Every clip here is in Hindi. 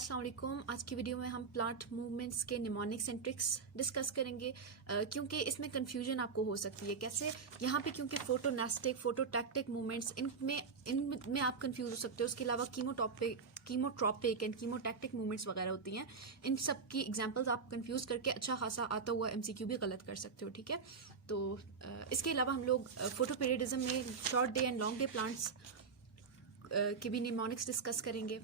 अस्सलाम वालेकुम। आज की वीडियो में हम प्लांट मूवमेंट्स के निमोनिक्स एंड ट्रिक्स डिस्कस करेंगे क्योंकि इसमें कंफ्यूजन आपको हो सकती है। कैसे? यहाँ पे क्योंकि फोटोनेस्टिक फोटोटैक्टिक मूवमेंट्स इनमें आप कंफ्यूज हो सकते हो। उसके अलावा कीमोट्रॉपिक एंड कीमोटैक्टिक मूवमेंट्स वगैरह होती हैं। इन सब की एग्जांपल्स आप कंफ्यूज करके अच्छा खासा आता हुआ एमसीक्यू भी गलत कर सकते हो। ठीक है, तो इसके अलावा हम लोग फोटो पीरियडिज्म में short day and long day plants के भी निमोनिक्स डिस्कस करेंगे।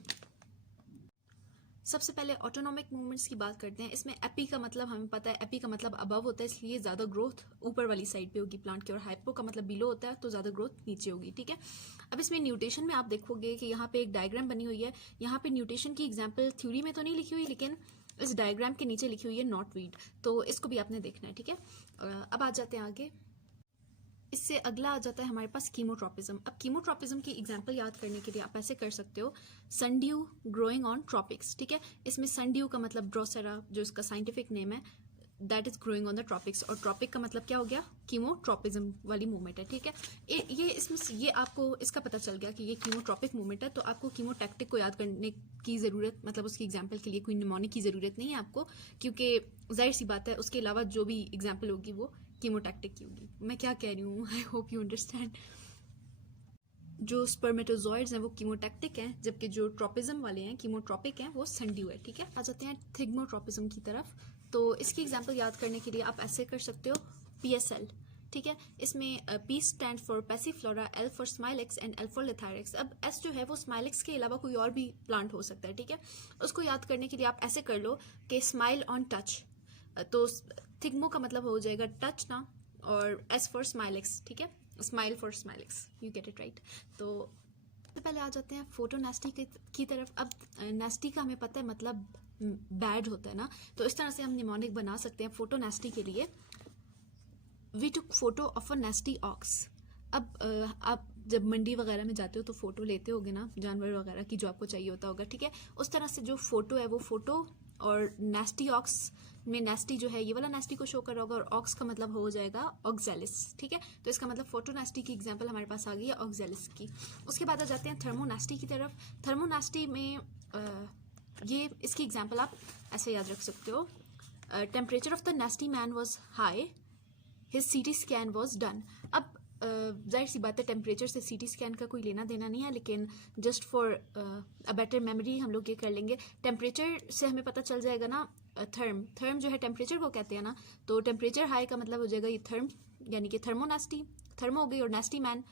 सबसे पहले ऑटोनॉमिक मूवमेंट्स की बात करते हैं। इसमें एपी का मतलब हमें पता है, एपी का मतलब अबव होता है, इसलिए ज़्यादा ग्रोथ ऊपर वाली साइड पे होगी प्लांट की, और हाइपो का मतलब बिलो होता है तो ज़्यादा ग्रोथ नीचे होगी। ठीक है, अब इसमें न्यूटेशन में आप देखोगे कि यहाँ पे एक डायग्राम बनी हुई है। यहाँ पे न्यूटेशन की एग्जाम्पल थ्योरी में तो नहीं लिखी हुई, लेकिन इस डायग्राम के नीचे लिखी हुई है नॉट वीड, तो इसको भी आपने देखना है। ठीक है, अब आ जाते हैं आगे। इससे अगला आ जाता है हमारे पास कीमोट्रॉपिज्म। अब कीमोट्रॉपिज्म की एग्जांपल याद करने के लिए आप ऐसे कर सकते हो, सनड्यू ग्रोइंग ऑन ट्रॉपिक्स। ठीक है, इसमें सनड्यू का मतलब ड्रोसेरा, जो इसका साइंटिफिक नेम है, that is growing on the tropics, और ट्रॉपिक का मतलब क्या हो गया? कीमोट्रॉपिज्म वाली मूवमेंट है। ठीक है, ये इसमें ये आपको इसका पता चल गया कि ये कीमोट्रॉपिक मूवमेंट है, तो आपको कीमोटैक्टिक को याद करने की ज़रूरत, मतलब उसकी एग्जाम्पल के लिए कोई निमोनिक की ज़रूरत नहीं है आपको, क्योंकि जाहिर सी बात है उसके अलावा जो भी एग्जाम्पल होगी वो कीमोटैक्टिक की होगी। मैं क्या कह रही हूँ, आई होप यू अंडरस्टैंड। जो स्पर्मेटोजॉइड्स हैं वो कीमोटैक्टिक हैं, जबकि जो ट्रॉपिज्म वाले हैं, कीमोट्रॉपिक हैं, वो सनड्यू है। ठीक है, आ जाते हैं थिग्मोट्रॉपिज्म की तरफ। तो इसकी एग्जांपल याद करने के लिए आप ऐसे कर सकते हो, PSL। ठीक है, इसमें P stand for Passiflora, L for Smilax and L for Lathyrus. अब S जो है वो स्माइलेक्स के अलावा कोई और भी प्लांट हो सकता है। ठीक है, उसको याद करने के लिए आप ऐसे कर लो कि स्माइल ऑन टच, तो थिग्मो का मतलब हो जाएगा टच ना, और S फॉर स्माइलेक्स। ठीक है, smile for Smilax, you get it right. तो पहले आ जाते हैं फोटो नेस्टी की तरफ। अब नेस्टी का हमें पता है मतलब बैड होता है ना, तो इस तरह से हम निमोनिक बना सकते हैं फोटो नेस्टी के लिए। We took photo of a nasty ox. अब आप जब मंडी वगैरह में जाते हो तो फोटो लेते होगे ना जानवर वगैरह की, जो आपको चाहिए होता होगा। ठीक है, उस तरह से जो फोटो है वो फोटो, और नेस्टी ऑक्स में नेस्टी जो है ये वाला नेस्टी को शो कर रहा होगा, और ऑक्स का मतलब हो जाएगा ऑक्जेलिस। ठीक है, तो इसका मतलब फोटो नेस्टी की एग्जांपल हमारे पास आ गई है ऑक्जेलिस की। उसके बाद आ जाते हैं थर्मोनेस्टी की तरफ। थर्मोनेस्टी में ये इसकी एग्जांपल आप ऐसे याद रख सकते हो, temperature of the नेस्टी man was high, his CT scan was done. अब जाहिर सी बात है टेम्परेचर से CT स्कैन का कोई लेना देना नहीं है, लेकिन just for a better memory हम लोग ये कर लेंगे। टेम्परेचर से हमें पता चल जाएगा ना, थर्म जो है टेम्परेचर को कहते हैं ना, तो टेम्परेचर हाई का मतलब हो जाएगा ये थर्म, यानी कि थर्मोनेस्टी, थर्मो हो गई, और नेस्टी मैन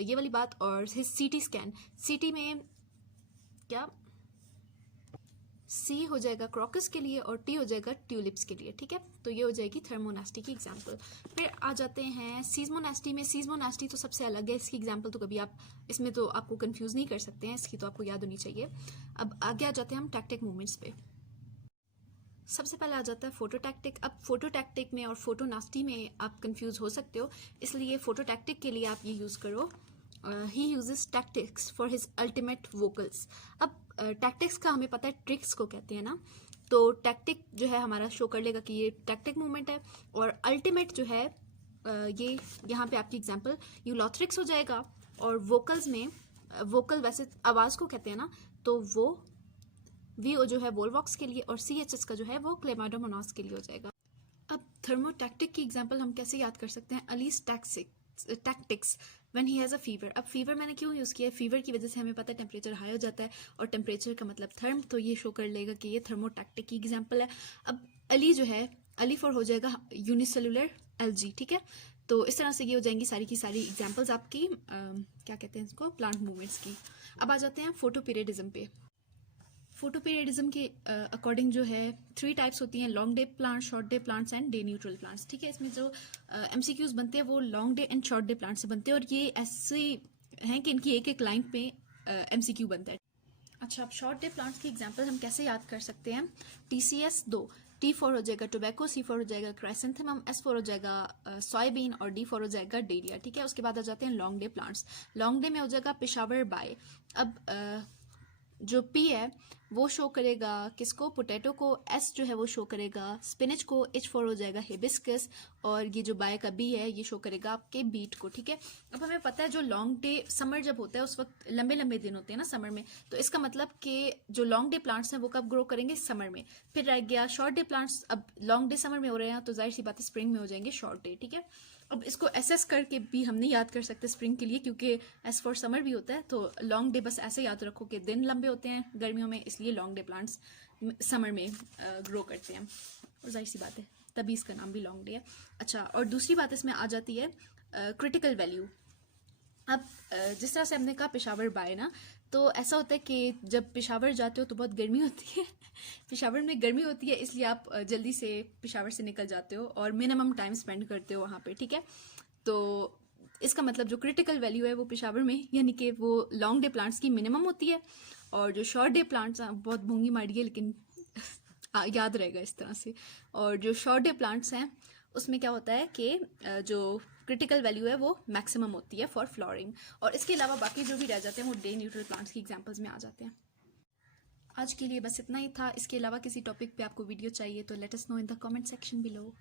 ये वाली बात, और हिज CT स्कैन, CT में क्या C हो जाएगा क्रॉकस के लिए, और T हो जाएगा ट्यूलिप्स के लिए। ठीक है, तो ये हो जाएगी थर्मोनेस्टी की एग्जांपल। फिर आ जाते हैं सीज़मोनेस्टी में। सीज़मोनेस्टी तो सबसे अलग है, इसकी एग्जांपल तो कभी आप इसमें तो आपको कंफ्यूज नहीं कर सकते हैं, इसकी तो आपको याद होनी चाहिए। अब आगे आ जाते हैं हम टैक्टिक मूवमेंट्स पे। सबसे पहले आ जाता है फोटोटैक्टिक। अब फोटोटैक्टिक में और फोटोनेस्टी में आप कंफ्यूज हो सकते हो, इसलिए फोटोटैक्टिक के लिए आप ये यूज़ करो, he uses tactics for his ultimate vocals. अब टैक्टिक्स का हमें पता है ट्रिक्स को कहते हैं ना, तो टैक्टिक जो है हमारा शो कर लेगा कि ये टैक्टिक मूवमेंट है, और अल्टीमेट जो है ये यहाँ पे आपकी एग्जांपल यूलोथ्रिक्स हो जाएगा, और वोकल्स में वोकल वैसे आवाज़ को कहते हैं ना, तो वो VO जो है वोल्वॉक्स के लिए, और CHS का जो है वो क्लेमाइडोमोनास के लिए हो जाएगा। अब थर्मोटैक्टिक की एग्जांपल हम कैसे याद कर सकते हैं? Alice tactics when he has a fever. अब फीवर मैंने क्यों यूज़ किया है? फीवर की वजह से हमें पता है टेम्परेचर हाई हो जाता है, और टेम्परेचर का मतलब थर्म, तो ये शो कर लेगा कि ये थर्मोटैक्टिक की एग्जांपल है। अब अली जो है, अली फॉर हो जाएगा यूनिसेलुलर एलजी। ठीक है, तो इस तरह से ये हो जाएंगी सारी की सारी एग्जाम्पल्स आपकी क्या कहते हैं इसको, प्लांट मूवमेंट्स की। अब आ जाते हैं फोटो पीरियडिज्म पे। फोटो पीरियडिज्म के अकॉर्डिंग जो है 3 टाइप्स होती हैं, long day plants, short day plants and day neutral plants. ठीक है, इसमें जो MCQs बनते हैं वो long day and short day plant से बनते हैं, और ये ऐसे हैं कि इनकी एक एक लाइन पे MCQ बनता है। अच्छा, अब शॉर्ट डे प्लांट्स की एग्जांपल हम कैसे याद कर सकते हैं? TCS 2, T फॉर हो जाएगा टोबैको, C फॉर हो जाएगा क्राइसेंथेमम, S फॉर हो जाएगा सोयाबीन, और D फॉर हो जाएगा डेलिया। ठीक है, उसके बाद आ जाते हैं long day plants. Long day में हो जाएगा पेशावर बाय। अब जो P है वो शो करेगा किसको, पोटैटो को, S जो है वो शो करेगा स्पिनच को, H फॉर हो जाएगा हिबिस्कस, और ये जो बाय का B है ये शो करेगा आपके बीट को, ठीक है। अब हमें पता है जो लॉन्ग डे समर जब होता है उस वक्त लंबे लंबे दिन होते हैं ना समर में, तो इसका मतलब कि जो लॉन्ग डे प्लांट्स हैं वो कब ग्रो करेंगे, समर में। फिर रह गया शॉर्ट डे प्लांट्स, अब लॉन्ग डे समर में हो रहे हैं तो जाहिर सी बात है स्प्रिंग में हो जाएंगे शॉर्ट डे, ठीक है। अब इसको एसएस करके भी हम नहीं याद कर सकते स्प्रिंग के लिए, क्योंकि एस फॉर समर भी होता है, तो लॉन्ग डे बस ऐसे याद रखो कि दिन लंबे होते हैं गर्मियों में, इसलिए लॉन्ग डे प्लांट्स समर में ग्रो करते हैं, और जाहिर सी बात है तभी इसका नाम भी लॉन्ग डे है। अच्छा, और दूसरी बात इसमें आ जाती है क्रिटिकल वैल्यू। अब जिस तरह से हमने कहा पेशावर बाय ना, तो ऐसा होता है कि जब पेशावर जाते हो तो बहुत गर्मी होती है पेशावर में गर्मी होती है, इसलिए आप जल्दी से पेशावर से निकल जाते हो और मिनिमम टाइम स्पेंड करते हो वहाँ पे, ठीक है। तो इसका मतलब जो क्रिटिकल वैल्यू है वो पेशावर में, यानी कि वो लॉन्ग डे प्लांट्स की मिनिमम होती है, और जो शॉर्ट डे प्लांट्स हैं, बहुत भूंगी मारी है लेकिन याद रहेगा इस तरह से, और जो शॉर्ट डे प्लांट्स हैं उसमें क्या होता है कि जो क्रिटिकल वैल्यू है वो मैक्सिमम होती है फॉर फ्लावरिंग, और इसके अलावा बाकी जो भी रह जाते हैं वो डे न्यूट्रल प्लांट्स की एग्जांपल्स में आ जाते हैं। आज के लिए बस इतना ही था। इसके अलावा किसी टॉपिक पे आपको वीडियो चाहिए तो let us know in the comment section below.